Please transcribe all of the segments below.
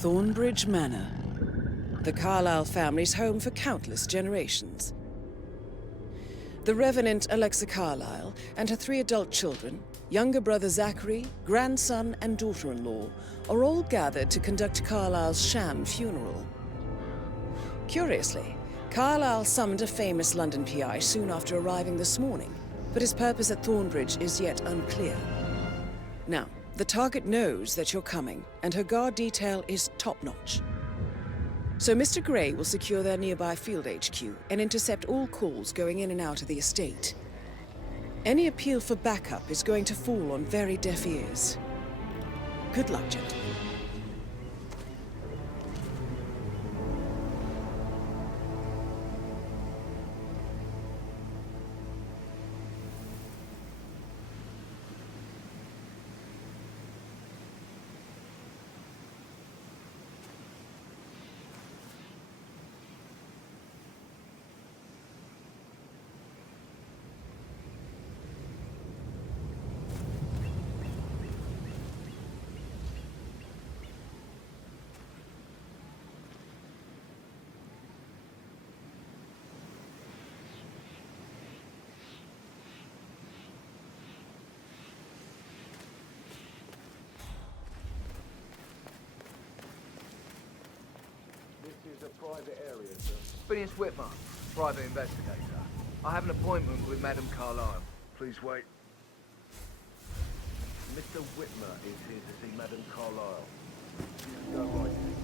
Thornbridge Manor, the Carlyle family's home for countless generations. The Revenant Alexa Carlyle and her 3 adult children, younger brother Zachary, grandson and daughter-in-law, are all gathered to conduct Carlyle's sham funeral. Curiously, Carlyle summoned a famous London PI soon after arriving this morning, but his purpose at Thornbridge is yet unclear. Now, the target knows that you're coming, and her guard detail is top-notch. So Mr. Gray will secure their nearby field HQ and intercept all calls going in and out of the estate. Any appeal for backup is going to fall on very deaf ears. Good luck, gentlemen. This is a private area, sir. Phineas Whitmer, private investigator. I have an appointment with Madame Carlyle. Please wait. Mr. Whitmer is here to see Madame Carlyle. You can go right in.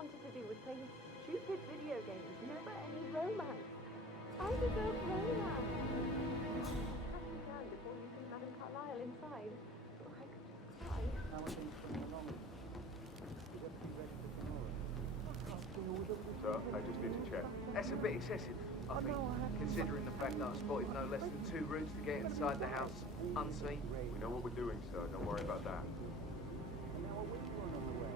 wanted to do was play his stupid video games, never any romance. I deserve romance. Track me down before you see Madame Carlyle inside, so I could just cry. How are things coming along? You have to be ready for tomorrow. Sir, I just need to check. That's a bit excessive, I think, considering the fact that I spotted no less than 2 routes to get inside the house unseen. We know what we're doing, sir. Don't worry about that. And now, which one on the way?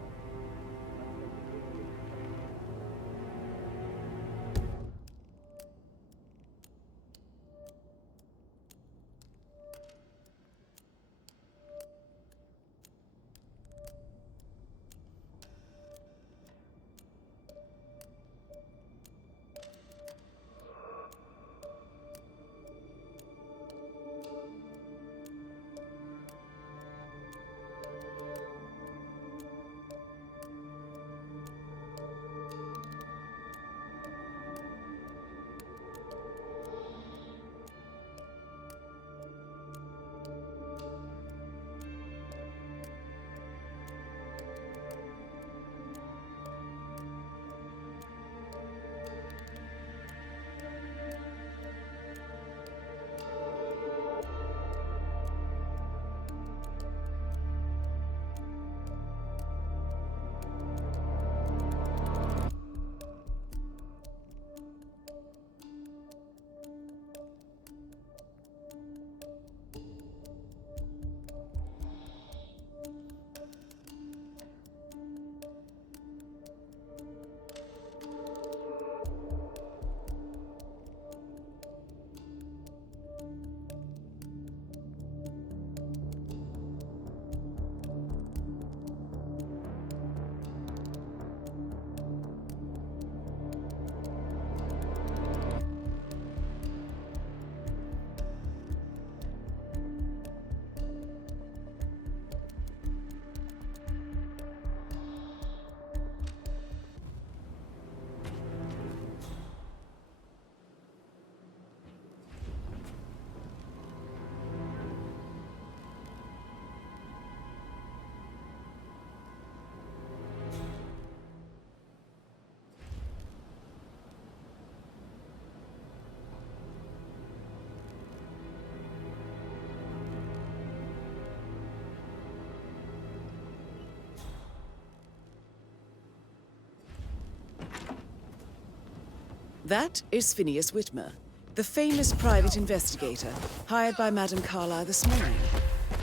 That is Phineas Whitmer, the famous private investigator hired by Madame Carlyle this morning.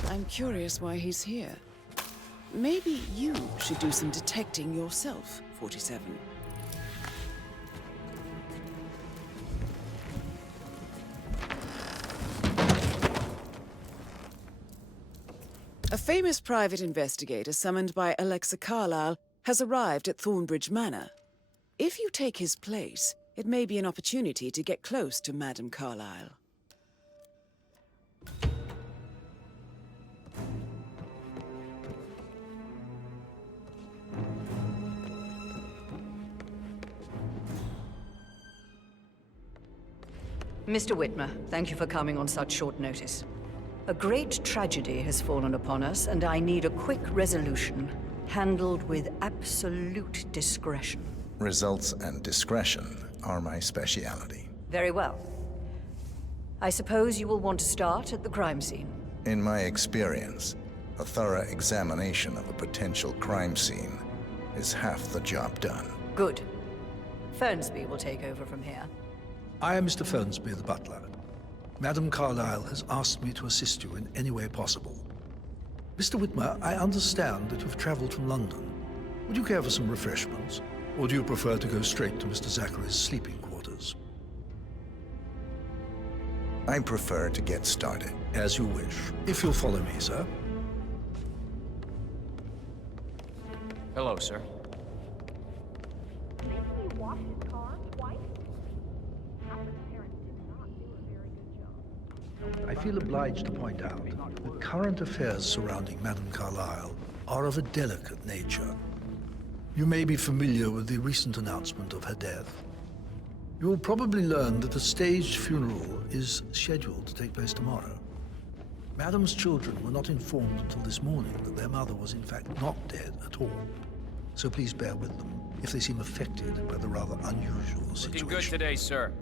I'm curious why he's here. Maybe you should do some detecting yourself, 47. A famous private investigator summoned by Alexa Carlyle has arrived at Thornbridge Manor. If you take his place, it may be an opportunity to get close to Madame Carlyle. Mr. Whitmer, thank you for coming on such short notice. A great tragedy has fallen upon us, and I need a quick resolution, handled with absolute discretion. Results and discretion are my specialty. Very well. I suppose you will want to start at the crime scene. In my experience, a thorough examination of a potential crime scene is half the job done. Good. Fernsby will take over from here. I am Mr. Fernsby, the butler. Madame Carlyle has asked me to assist you in any way possible. Mr. Whitmer, I understand that you've traveled from London. Would you care for some refreshments? Or do you prefer to go straight to Mr. Zachary's sleeping quarters? I prefer to get started. As you wish. If you'll follow me, sir. Hello, sir. Maybe he washed his car twice? Patrick's parents did not do a very good job. I feel obliged to point out that current affairs surrounding Madame Carlyle are of a delicate nature. You may be familiar with the recent announcement of her death. You will probably learn that a staged funeral is scheduled to take place tomorrow. Madame's children were not informed until this morning that their mother was in fact not dead at all. So please bear with them if they seem affected by the rather unusual situation. Looking good today, sir.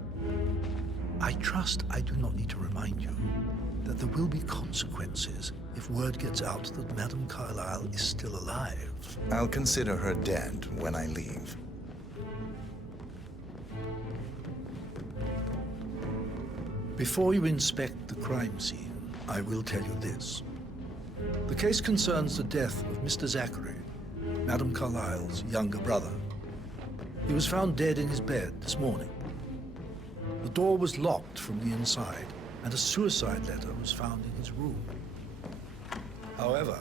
I trust I do not need to remind you that there will be consequences if word gets out that Madame Carlyle is still alive. I'll consider her dead when I leave. Before you inspect the crime scene, I will tell you this. The case concerns the death of Mr. Zachary, Madame Carlyle's younger brother. He was found dead in his bed this morning. The door was locked from the inside, and a suicide letter was found in his room. However,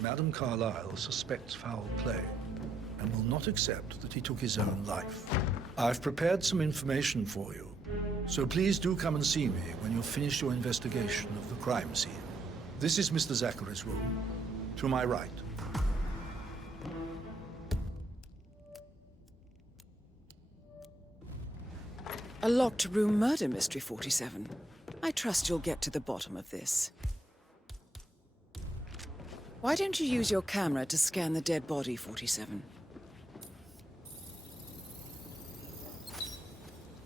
Madame Carlyle suspects foul play and will not accept that he took his own life. I've prepared some information for you, so please do come and see me when you've finished your investigation of the crime scene. This is Mr. Zachary's room, to my right. A locked room murder mystery, 47. I trust you'll get to the bottom of this. Why don't you use your camera to scan the dead body, 47?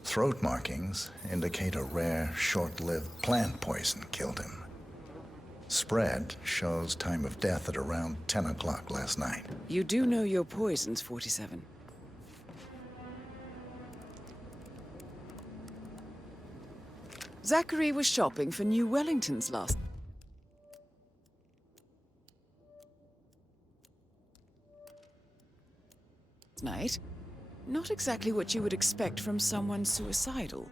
Throat markings indicate a rare, short-lived plant poison killed him. Spread shows time of death at around 10 o'clock last night. You do know your poisons, 47. Zachary was shopping for New Wellingtons last night. Not exactly what you would expect from someone suicidal.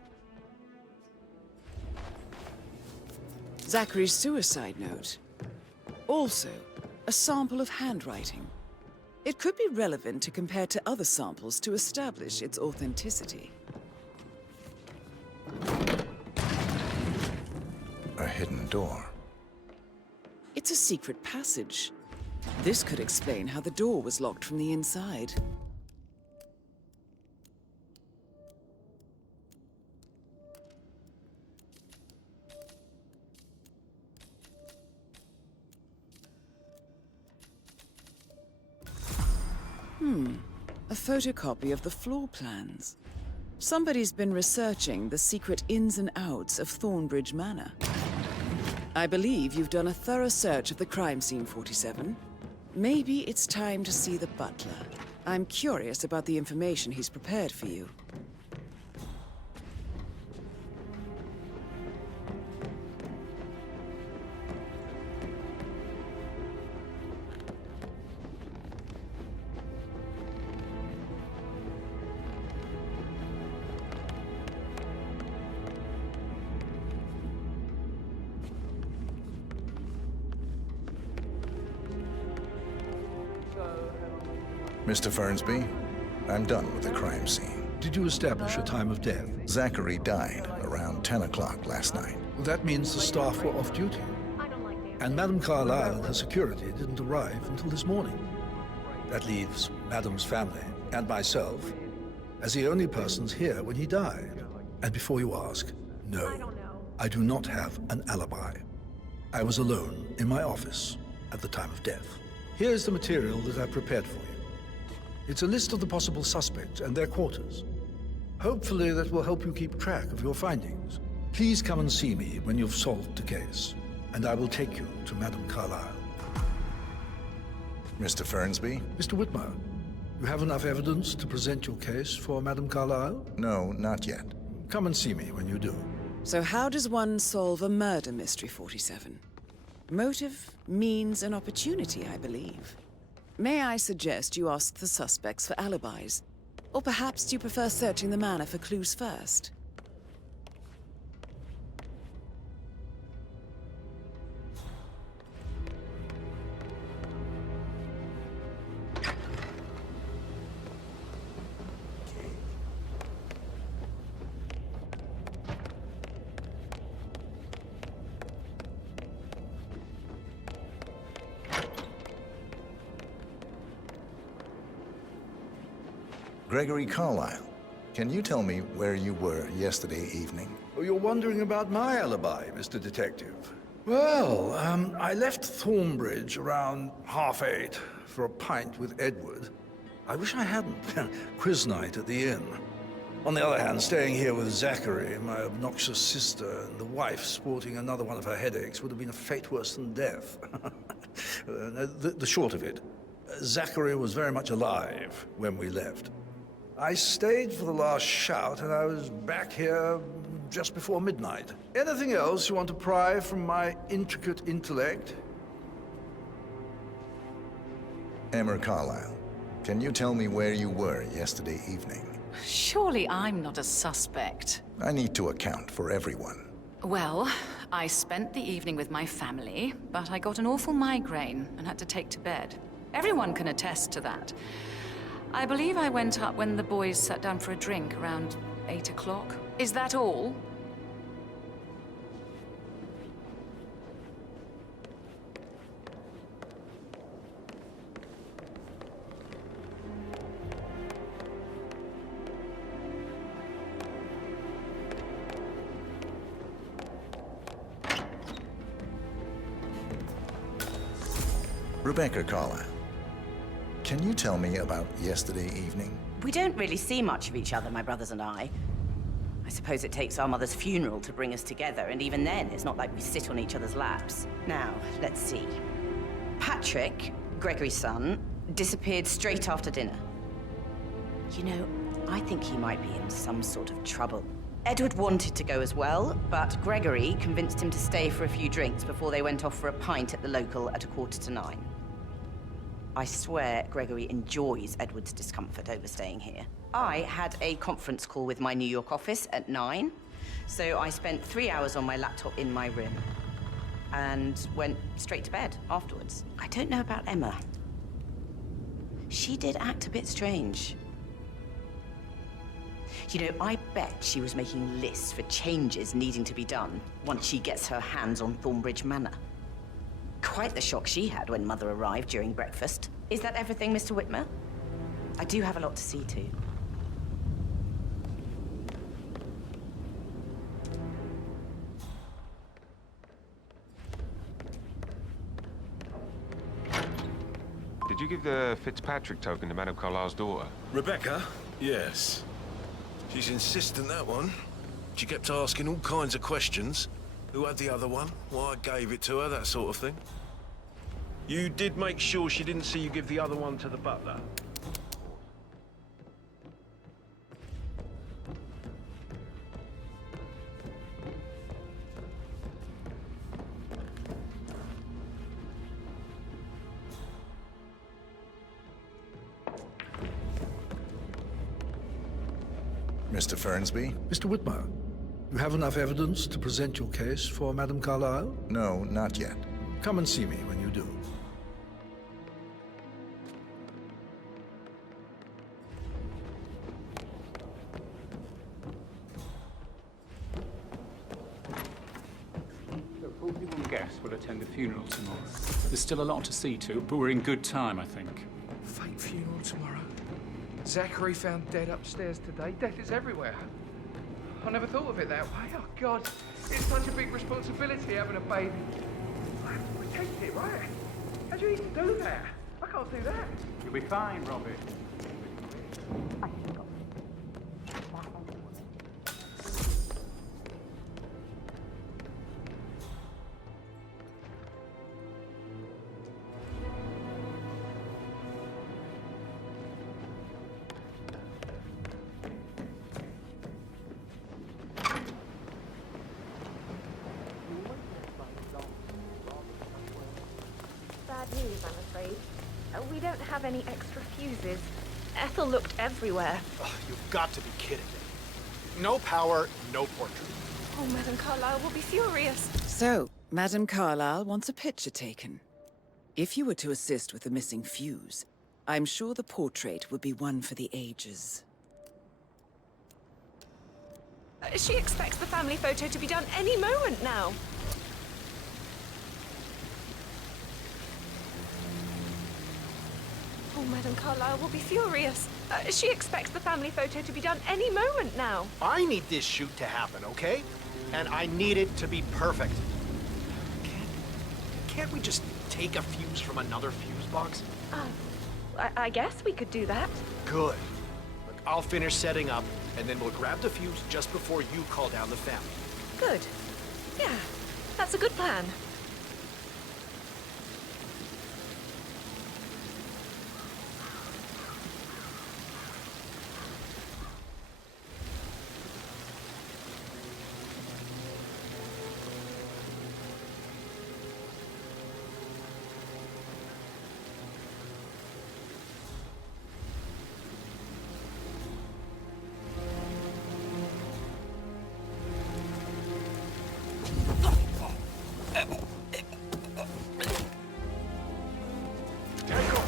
Zachary's suicide note. Also, a sample of handwriting. It could be relevant to compare to other samples to establish its authenticity. A hidden door. It's a secret passage. This could explain how the door was locked from the inside. A photocopy of the floor plans. Somebody's been researching the secret ins and outs of Thornbridge Manor. I believe you've done a thorough search of the crime scene, 47. Maybe it's time to see the butler. I'm curious about the information he's prepared for you. Mr. Fernsby, I'm done with the crime scene. Did you establish a time of death? Zachary died around 10 o'clock last night. Well, that means the staff were off duty. And Madame Carlyle and her security didn't arrive until this morning. That leaves Madame's family and myself as the only persons here when he died. And before you ask, no, I do not have an alibi. I was alone in my office at the time of death. Here's the material that I prepared for you. It's a list of the possible suspects and their quarters. Hopefully that will help you keep track of your findings. Please come and see me when you've solved the case, and I will take you to Madame Carlyle. Mr. Fernsby? Mr. Whitmer, you have enough evidence to present your case for Madame Carlyle? No, not yet. Come and see me when you do. So how does one solve a murder mystery, 47? Motive, means, and opportunity, I believe. May I suggest you ask the suspects for alibis? Or perhaps do you prefer searching the manor for clues first? Gregory Carlyle, can you tell me where you were yesterday evening? Oh, you're wondering about my alibi, Mr. Detective. Well, I left Thornbridge around 8:30 for a pint with Edward. I wish I hadn't. Quiz night at the inn. On the other hand, staying here with Zachary, my obnoxious sister, and the wife sporting another one of her headaches would have been a fate worse than death. The short of it, Zachary was very much alive when we left. I stayed for the last shout, and I was back here just before midnight. Anything else you want to pry from my intricate intellect? Emma Carlyle, can you tell me where you were yesterday evening? Surely I'm not a suspect. I need to account for everyone. Well, I spent the evening with my family, but I got an awful migraine and had to take to bed. Everyone can attest to that. I believe I went up when the boys sat down for a drink around 8 o'clock. Is that all? Rebecca Carlyle, can you tell me about yesterday evening? We don't really see much of each other, my brothers and I. I suppose it takes our mother's funeral to bring us together, and even then, it's not like we sit on each other's laps. Now, let's see. Patrick, Gregory's son, disappeared straight after dinner. You know, I think he might be in some sort of trouble. Edward wanted to go as well, but Gregory convinced him to stay for a few drinks before they went off for a pint at the local at 9:15. I swear Gregory enjoys Edward's discomfort over staying here. I had a conference call with my New York office at 9, so I spent 3 hours on my laptop in my room and went straight to bed afterwards. I don't know about Emma. She did act a bit strange. You know, I bet she was making lists for changes needing to be done once she gets her hands on Thornbridge Manor. Quite the shock she had when Mother arrived during breakfast. Is that everything, Mr. Whitmer? I do have a lot to see to. Did you give the Fitzpatrick token to Madame Carlyle's daughter? Rebecca? Yes. She's insistent, that one. She kept asking all kinds of questions. Who had the other one? Why I gave it to her, that sort of thing. You did make sure she didn't see you give the other one to the butler? Mr. Fernsby? Mr. Whitmer, you have enough evidence to present your case for Madame Carlyle? No, not yet. Come and see me when you do. will attend the funeral tomorrow. There's still a lot to see to, but we're in good time, I think. Fake funeral tomorrow. Zachary found dead upstairs today. Death is everywhere. I never thought of it that way. Oh, God. It's such a big responsibility having a baby. I have to protect it, right? How do you even do that? I can't do that. You'll be fine, Robbie. Bad news, I'm afraid. We don't have any extra fuses. Ethel looked everywhere. Oh, you've got to be kidding me. No power, no portrait. Oh, Madame Carlyle will be furious. So, Madame Carlyle wants a picture taken. If you were to assist with the missing fuse, I'm sure the portrait would be one for the ages. She expects the family photo to be done any moment now. Oh, Madame Carlyle will be furious. She expects the family photo to be done any moment now. I need this shoot to happen, okay? And I need it to be perfect. Can't we just take a fuse from another fuse box? I guess we could do that. Good. Look, I'll finish setting up, and then we'll grab the fuse just before you call down the family. Good. Yeah, that's a good plan.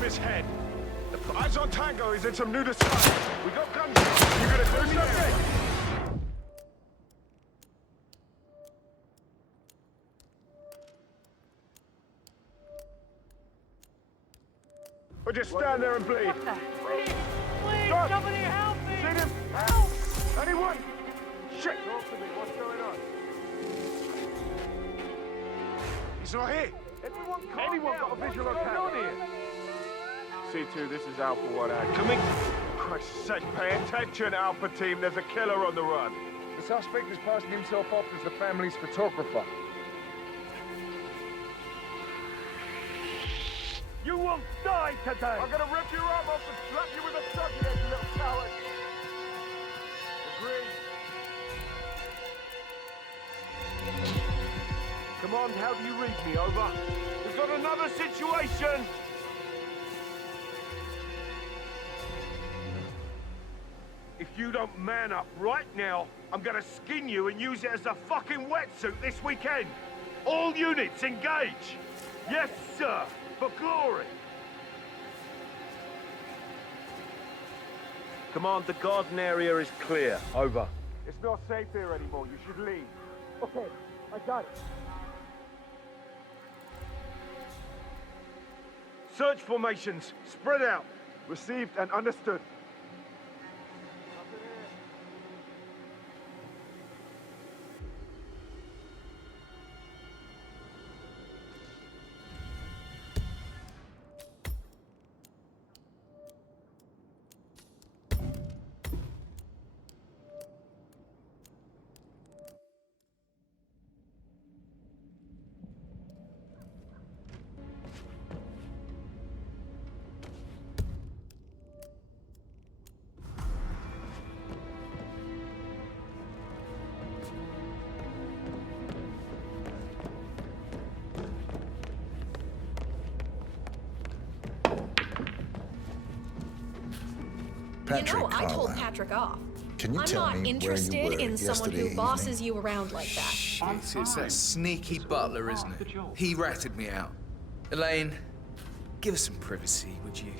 His head. The eyes on Tango is in some nudist spot. We got guns. You gonna do something? Or just stand there and bleed. Please, God. somebody help me! Seen him? Help! Anyone? Shit! Talk to me. What's going on? He's not here. Anyone got a visual on here? C2, this is Alpha 1 Ad. Coming. Christ's sake, pay attention, Alpha Team. There's a killer on the run. The suspect is passing himself off as the family's photographer. You won't die today! I'm gonna rip your arm off and slap you with a truck, you little coward! Agreed. Come on, how do you read me? Over. We've got another situation! If you don't man up right now, I'm gonna skin you and use it as a fucking wetsuit this weekend! All units, engage! Yes, sir! For glory! Command, the garden area is clear. Over. It's not safe here anymore. You should leave. Okay, I got it. Search formations. Spread out. Received and understood. Patrick I told Carlyle. Patrick off. Can you I'm tell not me interested where you were in someone who yesterday bosses evening? you around like that. Shit, it's that sneaky butler, isn't it? He ratted me out. Elaine, give us some privacy, would you?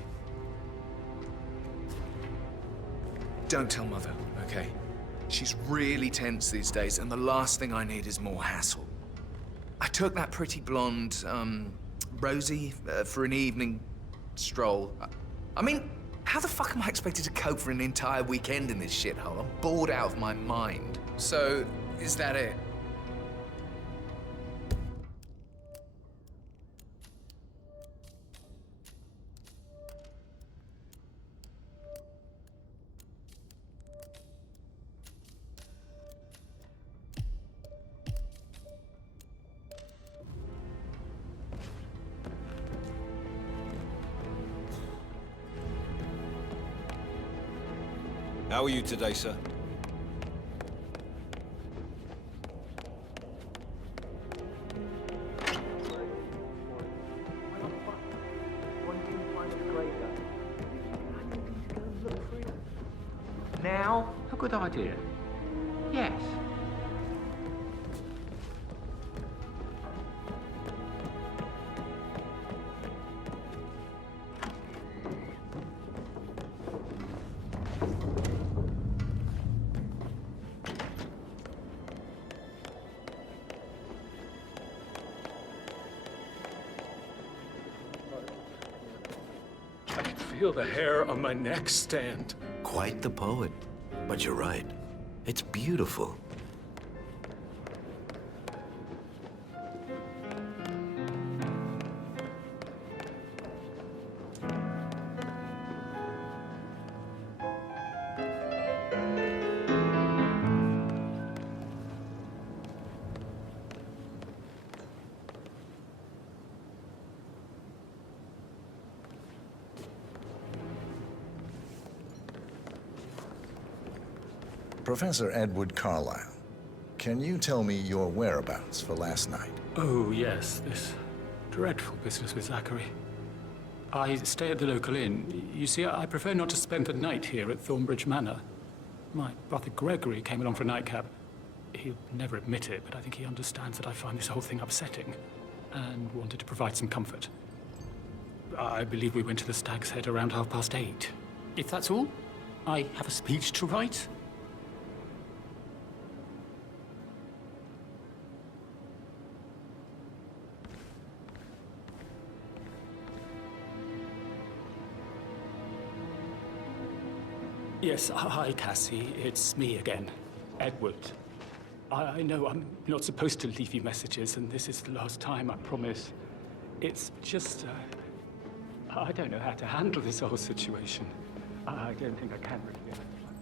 Don't tell Mother, okay? She's really tense these days, and the last thing I need is more hassle. I took that pretty blonde, Rosie, for an evening stroll. I mean, how the fuck am I expected to cope for an entire weekend in this shithole? I'm bored out of my mind. So, is that it? How are you today, sir? Now? A good idea. Yes. I can feel the hair on my neck stand. Quite the poet. But you're right. It's beautiful. Professor Edward Carlyle, can you tell me your whereabouts for last night? Oh, yes, this dreadful business with Zachary. I stay at the local inn. You see, I prefer not to spend the night here at Thornbridge Manor. My brother Gregory came along for a nightcap. He'll never admit it, but I think he understands that I find this whole thing upsetting and wanted to provide some comfort. I believe we went to the Stag's Head around 8:30. If that's all, I have a speech to write. Yes, hi, Cassie. It's me again, Edward. I know I'm not supposed to leave you messages, and this is the last time, I promise. It's just, I don't know how to handle this whole situation. I don't think I can really.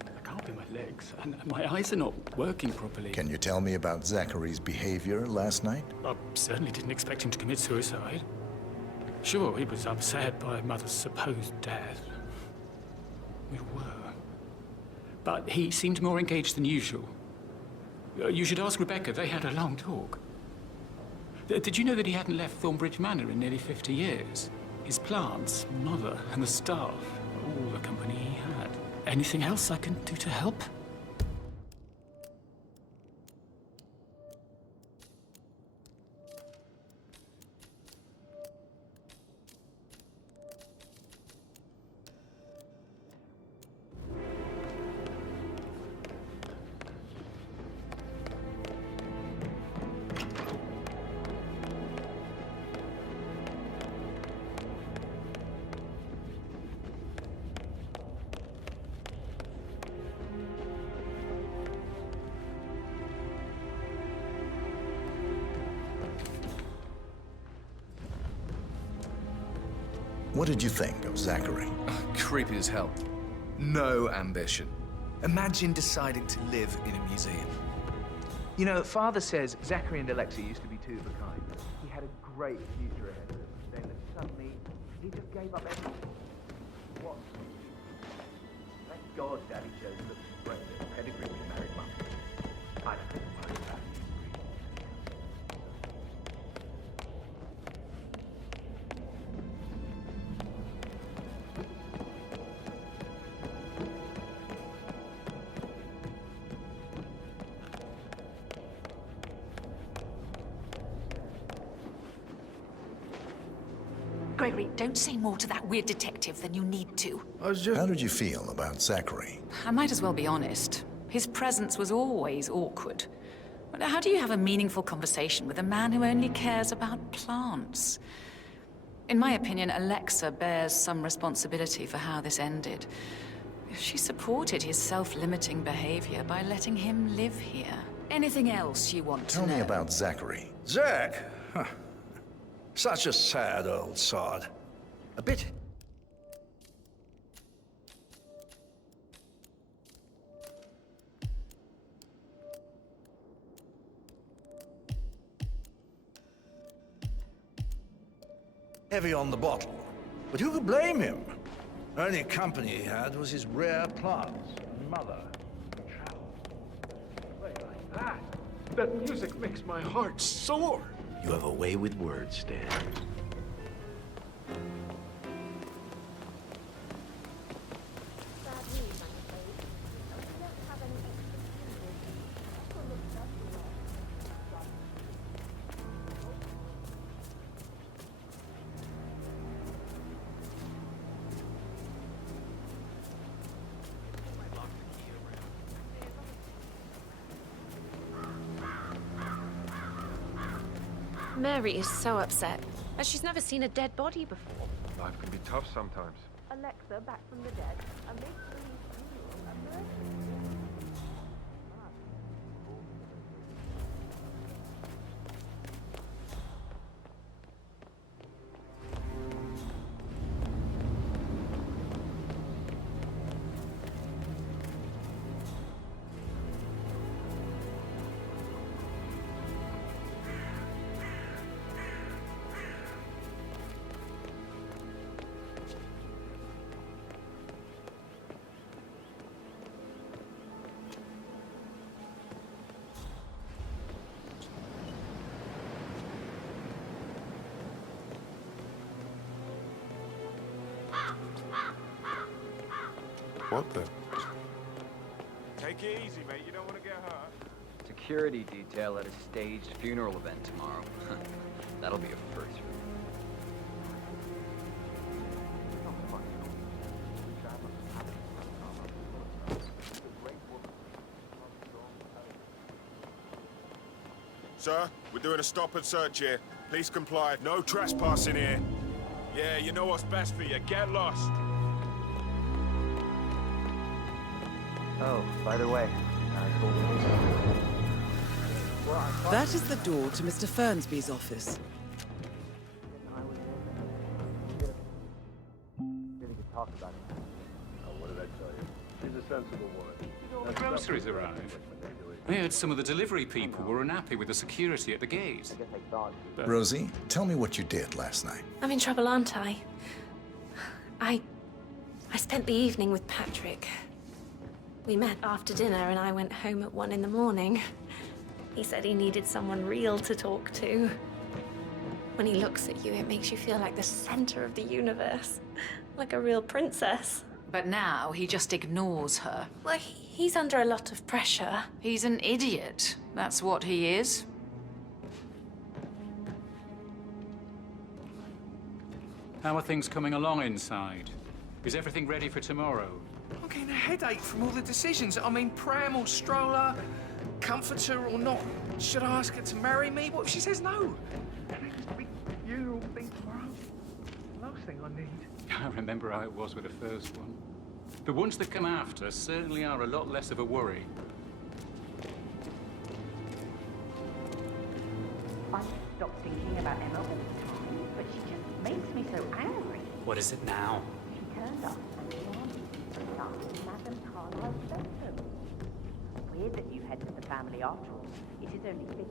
I can't feel my legs, and my eyes are not working properly. Can you tell me about Zachary's behavior last night? I certainly didn't expect him to commit suicide. Sure, he was upset by Mother's supposed death. We were. But he seemed more engaged than usual. You should ask Rebecca. They had a long talk. Did you know that he hadn't left Thornbridge Manor in nearly 50 years? His plants, Mother, and the staff, all the company he had. Anything else I can do to help? What did you think of Zachary? Creepy as hell. No ambition. Imagine deciding to live in a museum. You know, Father says Zachary and Alexia used to be two of a kind. He had a great future ahead of him. Then suddenly, he just gave up everything. What? Thank God Daddy chose looks great at a pedigree with married mum. I don't know much about history. Gregory, don't say more to that weird detective than you need to. How did you feel about Zachary? I might as well be honest. His presence was always awkward. How do you have a meaningful conversation with a man who only cares about plants? In my opinion, Alexa bears some responsibility for how this ended. She supported his self-limiting behavior by letting him live here. Anything else you want to know? Tell me about Zachary. Zach? Huh. Such a sad old sod. A bit... heavy on the bottle. But who could blame him? Only company he had was his rare plants and mother. That music makes my heart sore. You have a way with words, Stan. Mary is so upset, as she's never seen a dead body before. Life can be tough sometimes. Alexa, back from the dead, a make-believe funeral, a murder. What the? Take it easy, mate. You don't want to get hurt. Security detail at a staged funeral event tomorrow. That'll be a first for me. Sir, we're doing a stop and search here. Please comply. No trespassing here. Yeah, you know what's best for you. Get lost. Oh, by the way, That is the door to Mr. Fernsby's office. Really could talk about it. Oh, what did I tell you? She's a sensible woman. The groceries arrived. I heard some of the delivery people were unhappy with the security at the gate. Rosie, tell me what you did last night. I'm in trouble, aren't I? I spent the evening with Patrick. We met after dinner and I went home at 1 in the morning. He said he needed someone real to talk to. When he looks at you, it makes you feel like the center of the universe. Like a real princess. But now he just ignores her. Well, he's under a lot of pressure. He's an idiot. That's what he is. How are things coming along inside? Is everything ready for tomorrow? I'm getting a headache from all the decisions. I mean, pram or stroller, comforter or not. Should I ask her to marry me? What if she says no? Big funeral thing tomorrow. Last thing I need. I remember how it was with the first one. The ones that come after certainly are a lot less of a worry. I stop thinking about Emma all the time, but she just makes me so angry. What is it now? She turned up and demanded you to start Madame Carlyle's bedroom. Weird that you head to the family after all. It is only 50.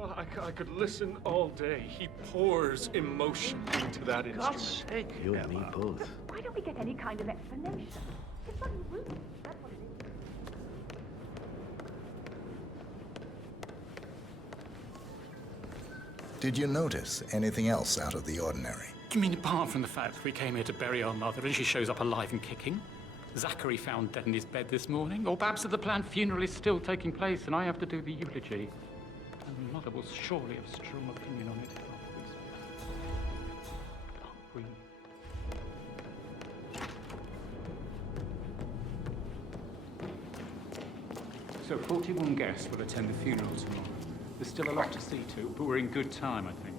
Oh, I could listen all day. He pours emotion into that instrument. God's sake, you and me both. Why don't we get any kind of explanation? It's bloody rude. That's what it is. Did you notice anything else out of the ordinary? You mean apart from the fact that we came here to bury our mother and she shows up alive and kicking? Zachary found dead in his bed this morning? Or perhaps that the planned funeral is still taking place and I have to do the eulogy? And mother will surely have strong opinion on it afterwards. Can't we? So 41 guests will attend the funeral tomorrow. There's still a lot to see to, but we're in good time, I think.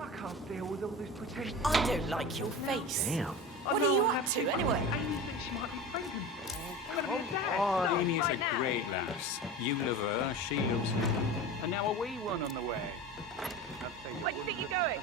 I can't deal with all this pretend. I don't like your face. Damn. What are you up to, anyway? Amy thinks she might be pregnant. I'm gonna be dad. Oh, Amy is right a now. great lass. You love her, she loves you. And now a wee one on the way. Where do you think you're going?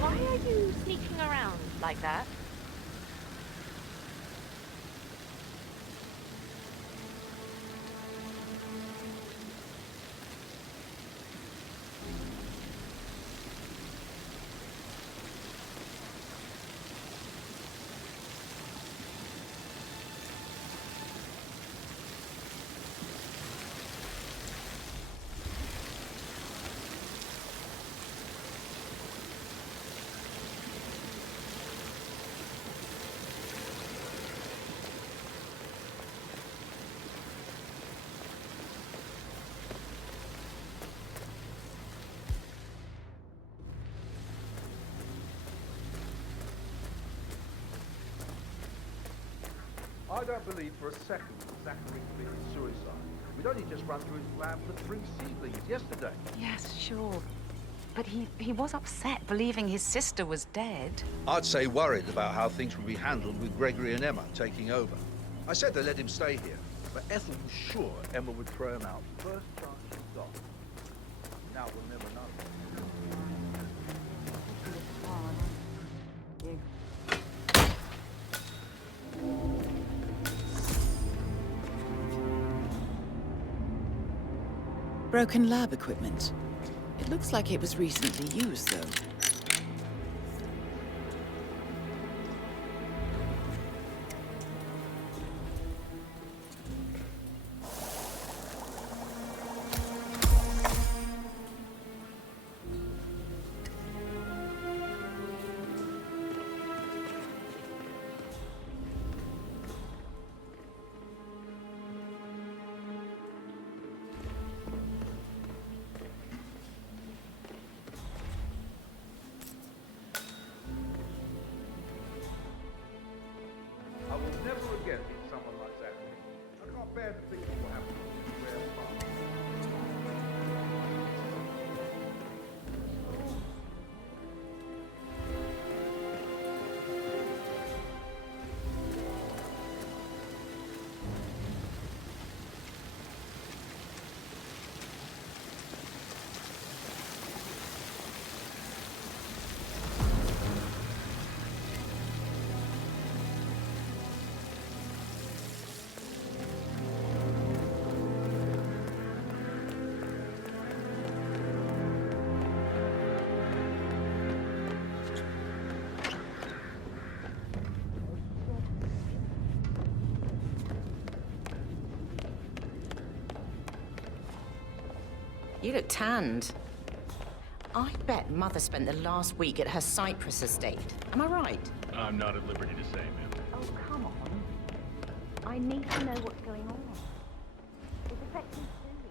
Why are you sneaking around like that? I don't believe for a second that Zachary committed suicide. We'd only just run through his plan for 3 seedlings yesterday. Yes, sure. But he was upset, believing his sister was dead. I'd say worried about how things would be handled with Gregory and Emma taking over. I said they let him stay here, but Ethel was sure Emma would throw him out first chance she got. Now we'll never know. Broken lab equipment. It looks like it was recently used, though. I will never again meet someone like Zachary. I can't bear to think what will happen to this rare plant. You look tanned. I bet Mother spent the last week at her Cyprus estate. Am I right? I'm not at liberty to say, ma'am. Oh, come on. I need to know what's going on. It's affecting Susie.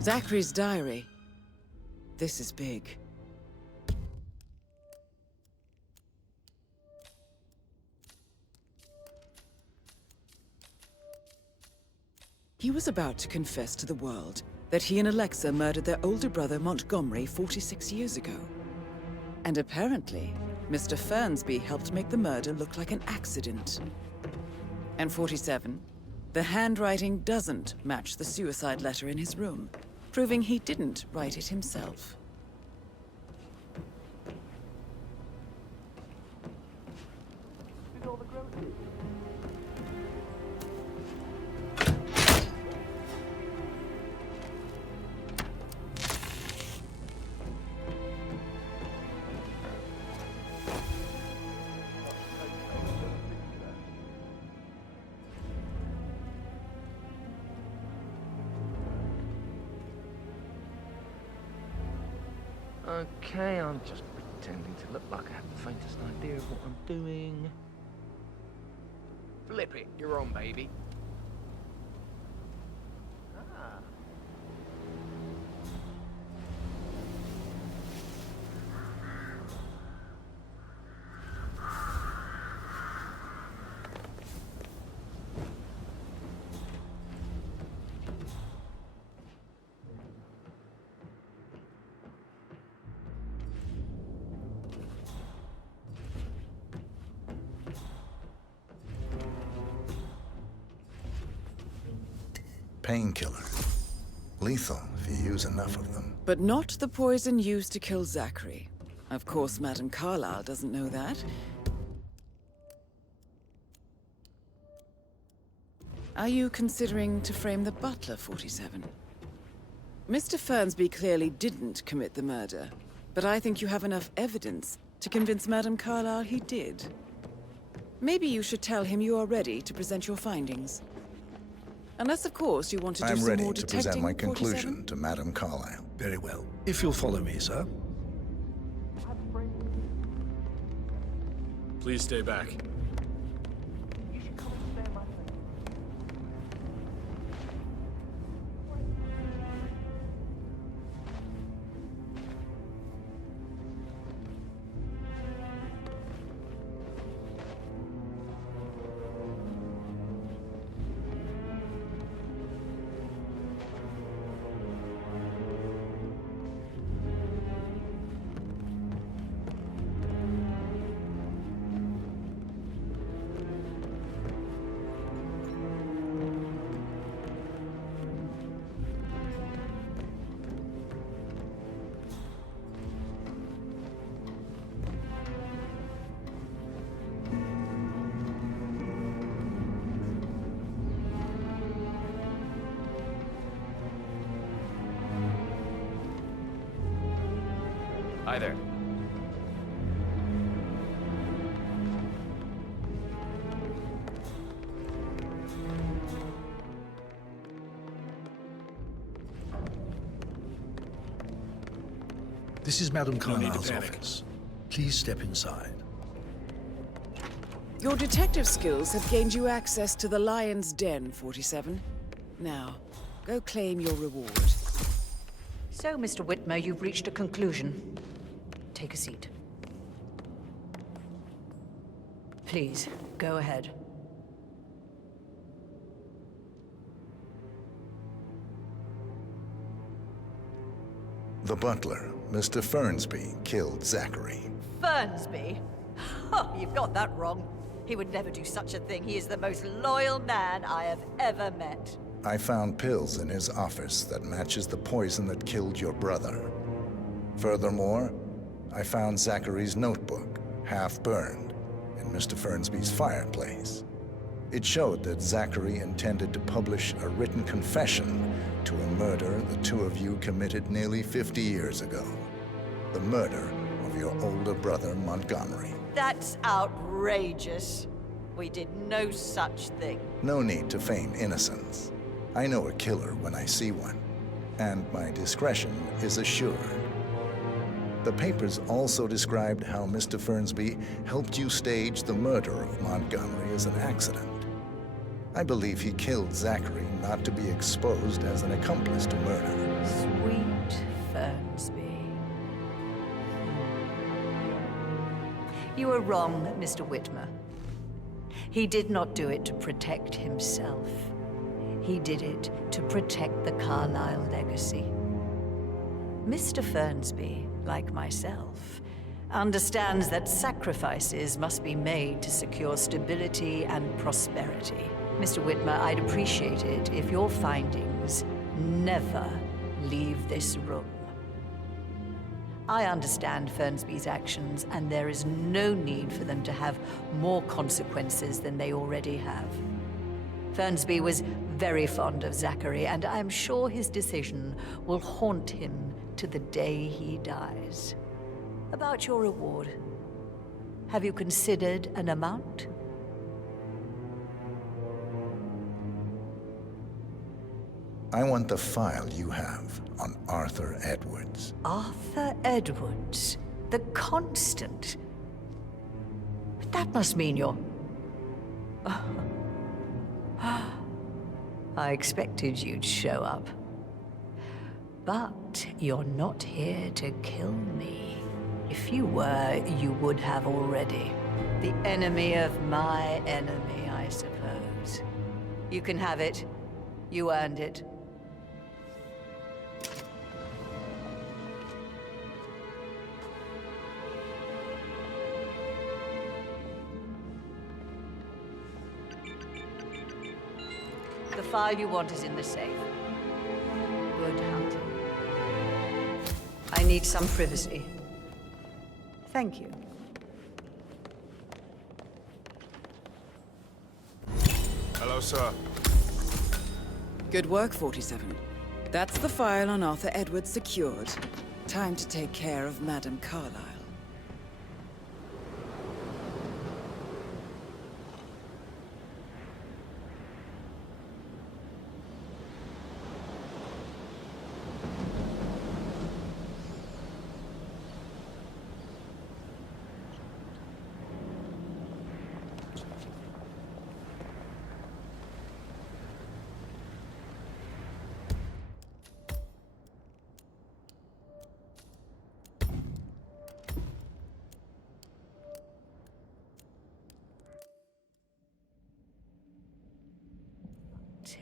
Zachary's diary. This is big. He was about to confess to the world that he and Alexa murdered their older brother Montgomery 46 years ago. And apparently, Mr. Fernsby helped make the murder look like an accident. And 47, the handwriting doesn't match the suicide letter in his room, proving he didn't write it himself. Okay, I'm just pretending to look like I have the faintest idea of what I'm doing. Flip it, you're on, baby. Ah. Painkiller. Lethal if you use enough of them. But not the poison used to kill Zachary. Of course, Madame Carlyle doesn't know that. Are you considering to frame the butler, 47? Mr. Fernsby clearly didn't commit the murder, but I think you have enough evidence to convince Madame Carlyle he did. Maybe you should tell him you are ready to present your findings. Unless, of course, you want to do some more detecting, I'm ready to present my 47? conclusion to Madame Carlyle. Very well. If you'll follow me, sir. Please stay back. Hi there. This is Madame No need to Carlyle's panic. office. Please step inside. Your detective skills have gained you access to the Lion's Den, 47. Now, go claim your reward. So, Mr. Whitmer, you've reached a conclusion. Take a seat. Please, go ahead. The butler, Mr. Fernsby, killed Zachary. Fernsby? Oh, you've got that wrong. He would never do such a thing. He is the most loyal man I have ever met. I found pills in his office that matches the poison that killed your brother. Furthermore, I found Zachary's notebook, half burned, in Mr. Fernsby's fireplace. It showed that Zachary intended to publish a written confession to a murder the two of you committed nearly 50 years ago. The murder of your older brother, Montgomery. That's outrageous. We did no such thing. No need to feign innocence. I know a killer when I see one, and my discretion is assured. The papers also described how Mr. Fernsby helped you stage the murder of Montgomery as an accident. I believe he killed Zachary not to be exposed as an accomplice to murder. Sweet Fernsby. You are wrong, Mr. Whitmer. He did not do it to protect himself. He did it to protect the Carlyle legacy. Mr. Fernsby, like myself, understands that sacrifices must be made to secure stability and prosperity. Mr. Whitmer, I'd appreciate it if your findings never leave this room. I understand Fernsby's actions, and there is no need for them to have more consequences than they already have. Fernsby was very fond of Zachary, and I'm sure his decision will haunt him to the day he dies. About your reward, have you considered an amount? I want the file you have on Arthur Edwards. Arthur Edwards, the Constant. But that must mean you're... I expected you'd show up. But you're not here to kill me. If you were, you would have already. The enemy of my enemy, I suppose. You can have it. You earned it. The file you want is in the safe. Good hunting. I need some privacy. Thank you. Hello, sir. Good work, 47. That's the file on Arthur Edwards secured. Time to take care of Madame Carlyle.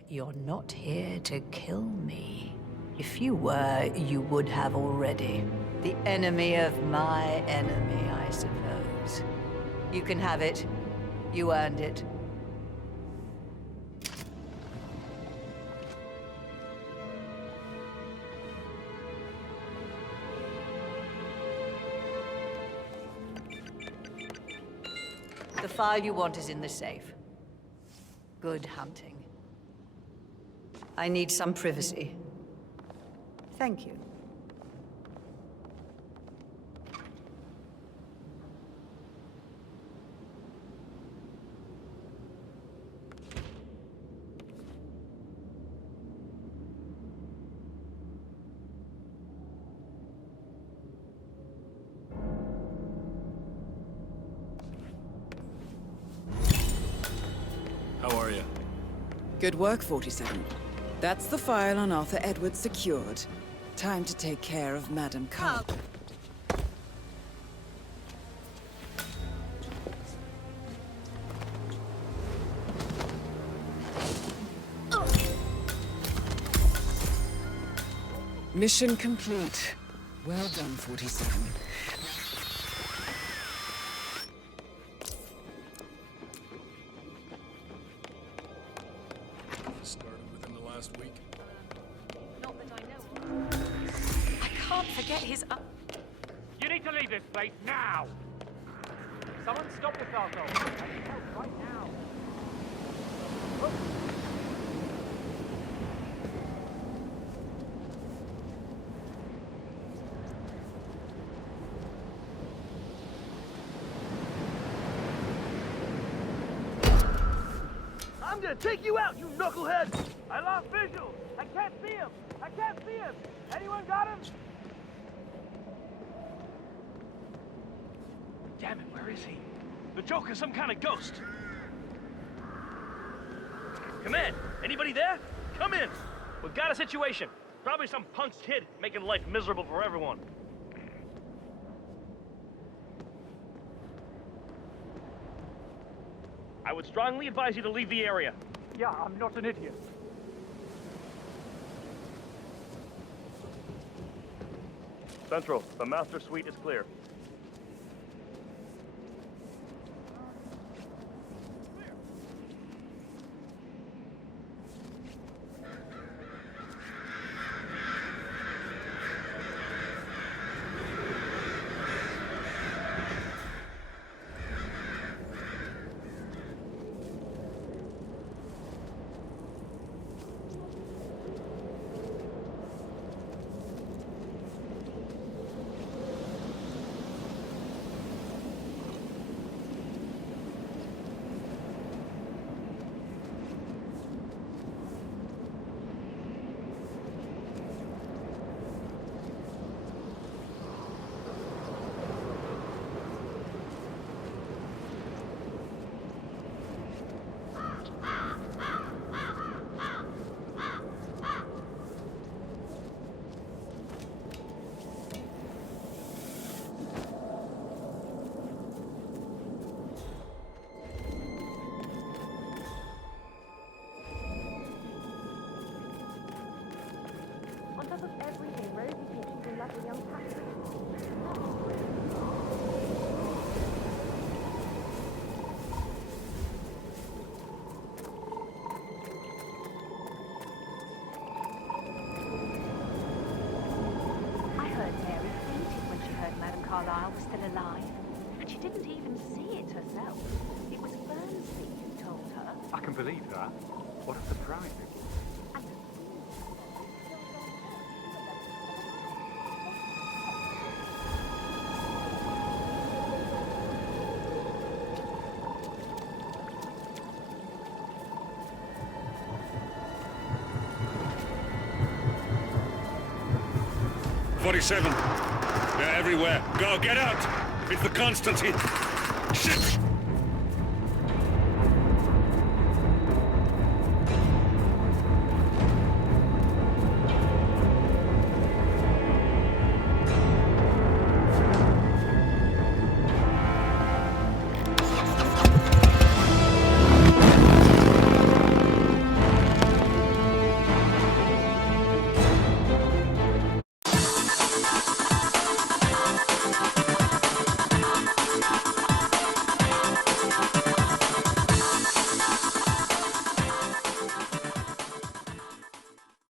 You're not here to kill me. If you were, you would have already. The enemy of my enemy, I suppose. You can have it. You earned it. The file you want is in the safe. Good hunting. I need some privacy. Thank you. How are you? Good work, 47. That's the file on Arthur Edwards secured. Time to take care of Madame Carl. Mission complete. Well done, 47. Started within the last week. Not that I know of. I can't forget his... You need to leave this place now! Someone stop this asshole! I need help right now! Oh. I'm gonna take you out, you knucklehead! I lost visual! I can't see him! I can't see him! Anyone got him? Damn it, where is he? The Joker's some kind of ghost! Command, anybody there? Come in. We've got a situation. Probably some punk's kid making life miserable for everyone. I would strongly advise you to leave the area. Yeah, I'm not an idiot. Central, the master suite is clear. On top of everything, Rosie thinks she's in love with young Patrick. I heard Mary fainted when she heard Madame Carlyle was still alive. And she didn't even see it herself. It was Bernstein who told her. I can believe that. What a surprise. They're everywhere. Go, get out! It's the Constantine! Shit!